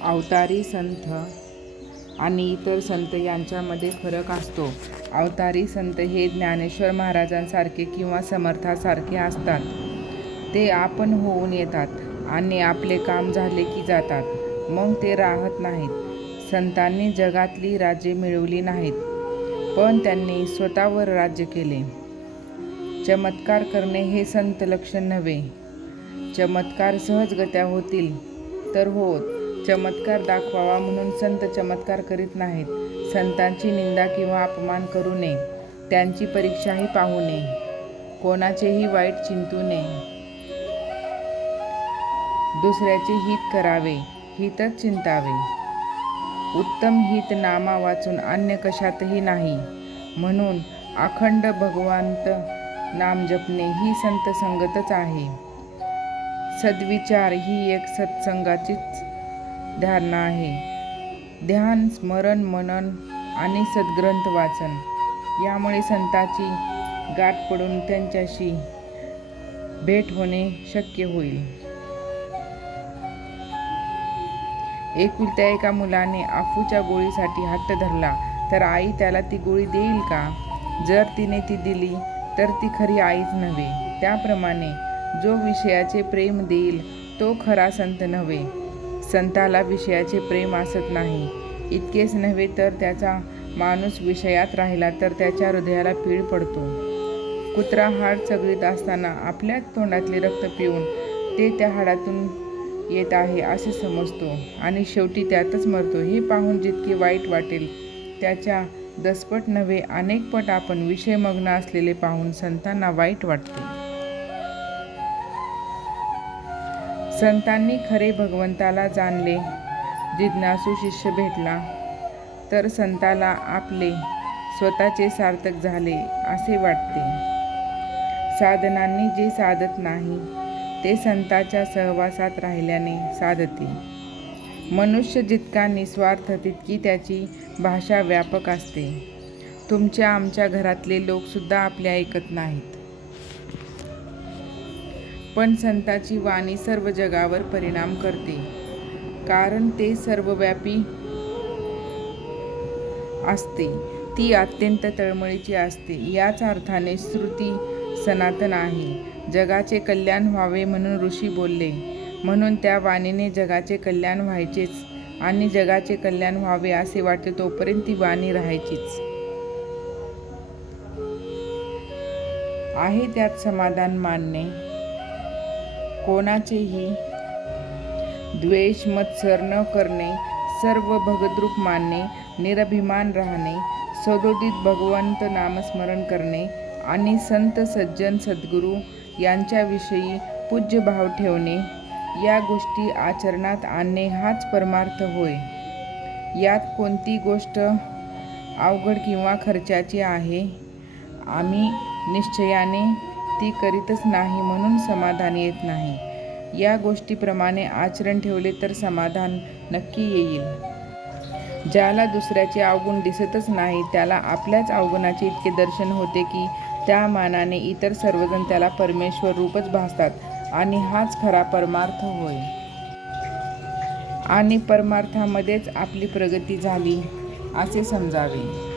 अवतारी संत आणि इतर संत यांच्यामध्ये फरक असतो. अवतारी संत हे ज्ञानेश्वर महाराजांसारखे किंवा समर्थासारखे असतात. ते आपण होऊन येतात आणि आपले काम झाले की जातात, मग ते राहत नाहीत. संतांनी जगातली राज्ये मिळवली नाहीत, पण त्यांनी स्वतःवर राज्य केले. चमत्कार करणे हे संत लक्षण नव्हे. चमत्कार सहजगत्या होतील तर होत. चमत्कार दाखवावा म्हणून संत चमत्कार करीत नाहीत. संतांची निंदा किंवा अपमान करू नये. त्यांची परीक्षाही पाहू नये. कोणाचेही वाईट चिंतू नये. दुसऱ्याचे हित करावे, हितच चिंतावे. उत्तम हित नामा वाचून अन्य कशातही नाही. म्हणून अखंड भगवंत नाम जपणे ही संत संगतच आहे. सद्विचार ही एक सत्संगाचीच धारणा आहे. ध्यान, स्मरण, मनन आणि सद्ग्रंथ वाचन यामुळे संतांची गाठ पडून त्यांच्याशी भेट होणे शक्य होईल. एकुलत्या एका मुलाने अफूच्या गोळीसाठी हट्ट धरला तर आई त्याला ती गोळी देईल का? जर तिने ती दिली तर ती खरी आईच नव्हे. त्याप्रमाणे जो विषयाचे प्रेम देईल तो खरा संत नव्हे. संताला विषयाचे प्रेम असत नाही. इतकेच नव्हे तर त्याचा माणूस विषयात राहिला तर त्याच्या हृदयाला पीळ पडतो. कुत्रा हाड चगळीत असताना आपल्याच तोंडातले रक्त पिऊन ते त्या हाडातून येत आहे असे समजतो आणि शेवटी त्यातच मरतो. हे पाहून जितके वाईट वाटेल त्याच्या 10 पट नव्हे अनेक पट आपण विषयमग्न असलेले पाहून संतांना वाईट वाटते. संतांनी खरे भगवंताला जाणले. जिज्ञासू शिष्य भेटला तर संताला आपले स्वतःचे सार्थक झाले असे वाटते. साधनांनी जे साधत नाही ते संतांच्या सहवासात राहिल्याने साधते. मनुष्य जितका निस्वार्थ तितकी त्याची भाषा व्यापक असते. तुमच्या आमच्या घरातले लोकसुद्धा आपले ऐकत नाहीत, पण संतांची वाणी सर्व जगावर परिणाम करते, कारण ते सर्वव्यापी असते. ती अत्यंत तळमळीची असते. याच अर्थाने श्रुती सनातन आहे. जगाचे कल्याण व्हावे म्हणून ऋषी बोलले, म्हणून त्या वाणीने जगाचे कल्याण व्हायचेच आणि जगाचे कल्याण व्हावे असे वाटते तोपर्यंत ती वाणी राहायचीच. आहे त्यात समाधान मानणे. कोणाचेही द्वेष मत्सर न करणे. सर्व भगद्रूप मानणे. निरभिमान राहणे. सदोदित भगवंत नामस्मरण करणे आणि संत सज्जन सद्गुरू यांच्याविषयी पूज्य भाव ठेवणे. या गोष्टी आचरणात आणणे हाच परमार्थ होय. यात कोणती गोष्ट अवघड किंवा खर्चाची आहे? आम्ही निश्चयाने ती करीतच नाही म्हणून समाधान येत नाही. या गोष्टीप्रमाणे आचरण ठेवले तर समाधान नक्की येईल. ज्याला दुसऱ्याचे अवगुण दिसतच नाही त्याला आपल्याच अवगुणाचे इतके दर्शन होते की त्या मानाने इतर सर्वजण त्याला परमेश्वर रूपच भासतात आणि हाच खरा परमार्थ होय. आणि परमार्थामध्येच आपली प्रगती झाली असे समजावे.